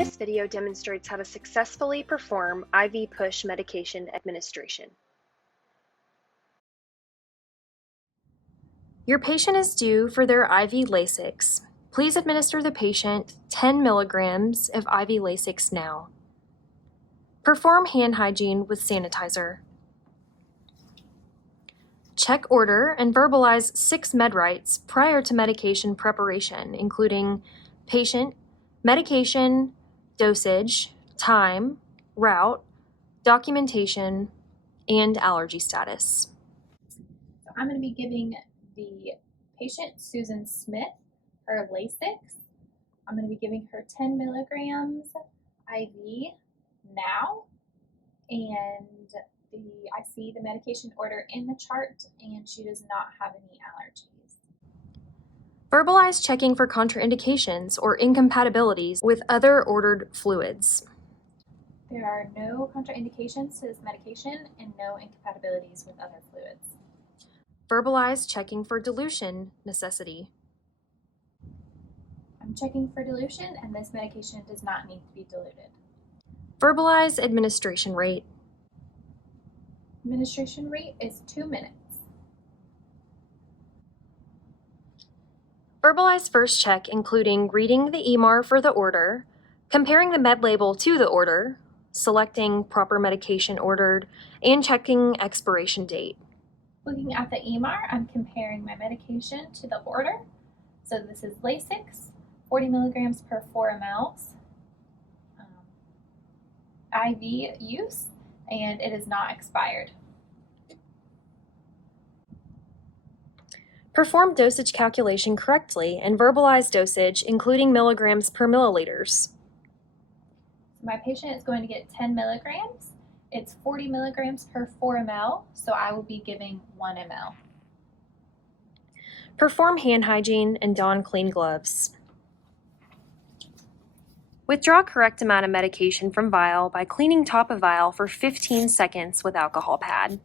This video demonstrates how to successfully perform IV push medication administration. Your patient is due for their IV Lasix. Please administer the patient 10 milligrams of IV Lasix now. Perform hand hygiene with sanitizer. Check order and verbalize 6 med rights prior to medication preparation, including patient, medication, dosage, time, route, documentation, and allergy status. So I'm going to be giving the patient, Susan Smith, her Lasix. I'm going to be giving her 10 milligrams IV now, and I see the medication order in the chart, and she does not have any allergies. Verbalize checking for contraindications or incompatibilities with other ordered fluids. There are no contraindications to this medication and no incompatibilities with other fluids. Verbalize checking for dilution necessity. I'm checking for dilution, and this medication does not need to be diluted. Verbalize administration rate. Administration rate is 2 minutes. Verbalize first check, including reading the EMR for the order, comparing the med label to the order, selecting proper medication ordered, and checking expiration date. Looking at the EMR, I'm comparing my medication to the order. So this is Lasix, 40 milligrams per 4 mLs, IV use, and it is not expired. Perform dosage calculation correctly and verbalize dosage, including milligrams per milliliters. My patient is going to get 10 milligrams. It's 40 milligrams per 4 ml, so I will be giving 1 ml. Perform hand hygiene and don clean gloves. Withdraw correct amount of medication from vial by cleaning top of vial for 15 seconds with alcohol pad.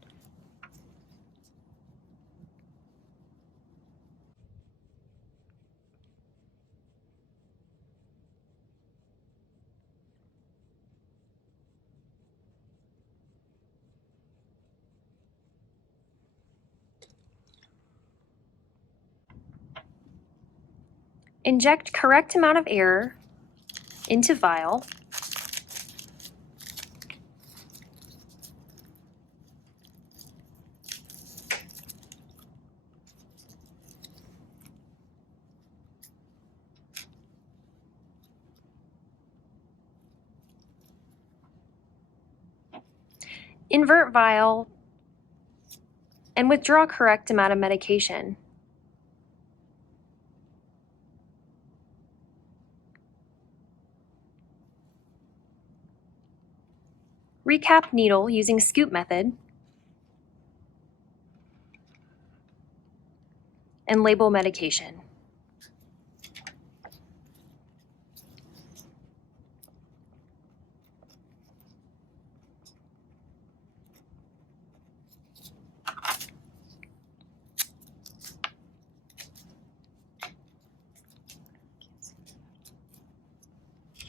Inject correct amount of air into vial. Invert vial and withdraw correct amount of medication. Recap needle using scoop method, and label medication.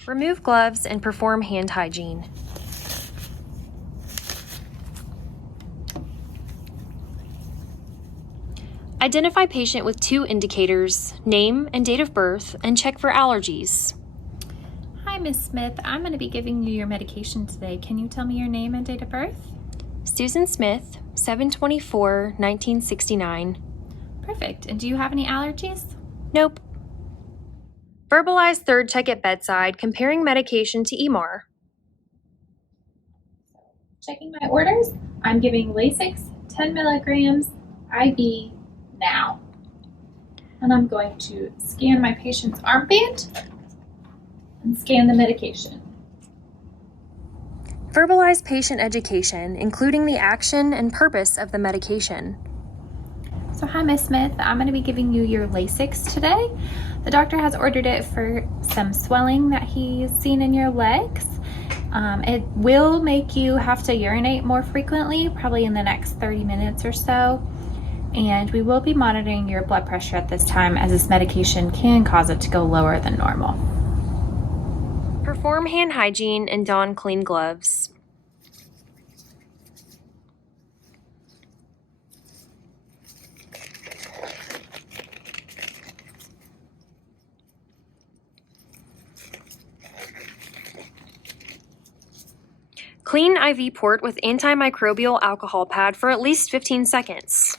Remove gloves and perform hand hygiene. Identify patient with 2 indicators, name and date of birth, and check for allergies. Hi, Ms. Smith. I'm going to be giving you your medication today. Can you tell me your name and date of birth? Susan Smith, 7/24/1969. Perfect. And do you have any allergies? Nope. Verbalize third check at bedside, comparing medication to EMR. Checking my orders, I'm giving Lasix 10 milligrams IV now. And I'm going to scan my patient's armband and scan the medication. Verbalize patient education, including the action and purpose of the medication. So hi, Ms. Smith. I'm going to be giving you your Lasix today. The doctor has ordered it for some swelling that he's seen in your legs. It will make you have to urinate more frequently, probably in the next 30 minutes or so. And we will be monitoring your blood pressure at this time, as this medication can cause it to go lower than normal. Perform hand hygiene and don clean gloves. Clean IV port with antimicrobial alcohol pad for at least 15 seconds.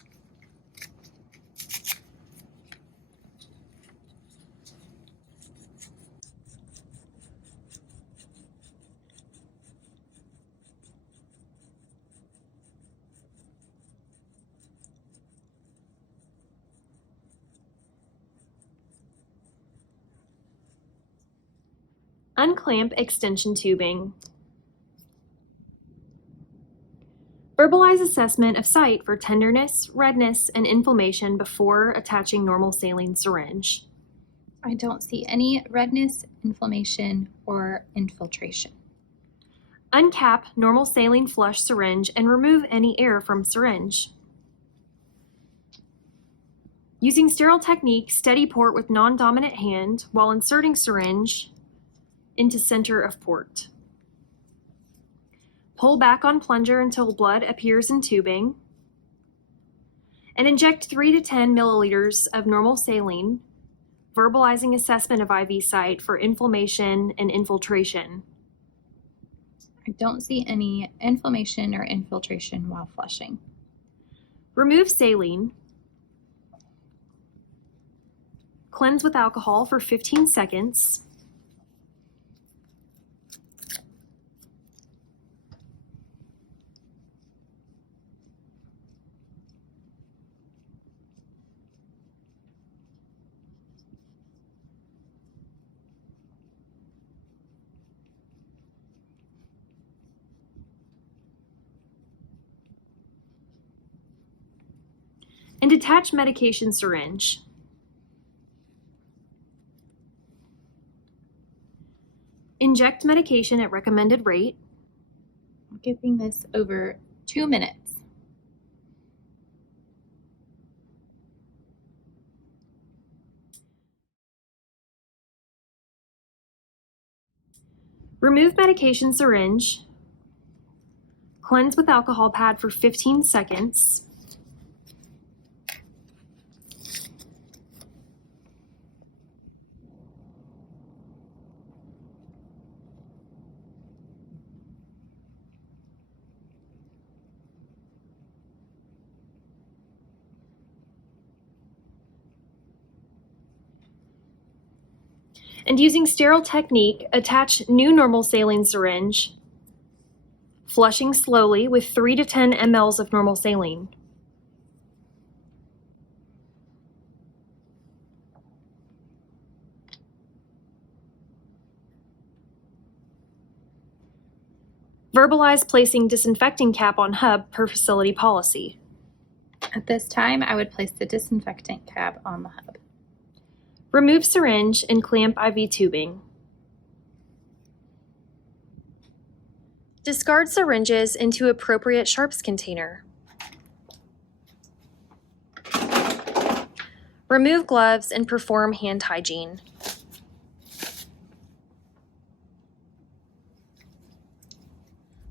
Unclamp extension tubing. Verbalize assessment of site for tenderness, redness, and inflammation before attaching normal saline syringe. I don't see any redness, inflammation, or infiltration. Uncap normal saline flush syringe and remove any air from syringe. Using sterile technique, steady port with non-dominant hand while inserting syringe into center of port. Pull back on plunger until blood appears in tubing, and inject 3 to 10 milliliters of normal saline, verbalizing assessment of IV site for inflammation and infiltration. I don't see any inflammation or infiltration while flushing. Remove saline. Cleanse with alcohol for 15 seconds. And detach medication syringe. Inject medication at recommended rate. I'm giving this over 2 minutes. Remove medication syringe. Cleanse with alcohol pad for 15 seconds. And using sterile technique, attach new normal saline syringe, flushing slowly with 3 to 10 mLs of normal saline. Verbalize placing disinfecting cap on hub per facility policy. At this time, I would place the disinfectant cap on the hub. Remove syringe and clamp IV tubing. Discard syringes into appropriate sharps container. Remove gloves and perform hand hygiene.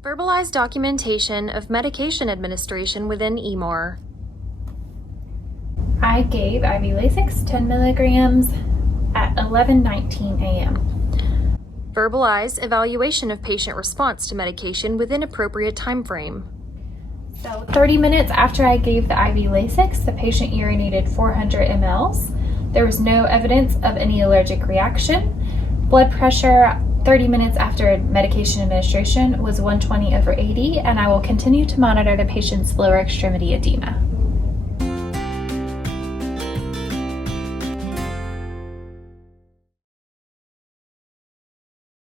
Verbalize documentation of medication administration within EMAR. I gave IV Lasix 10 milligrams at 11:19 a.m. Verbalize evaluation of patient response to medication within appropriate time frame. So 30 minutes after I gave the IV Lasix, the patient urinated 400 mLs. There was no evidence of any allergic reaction. Blood pressure 30 minutes after medication administration was 120/80, and I will continue to monitor the patient's lower extremity edema.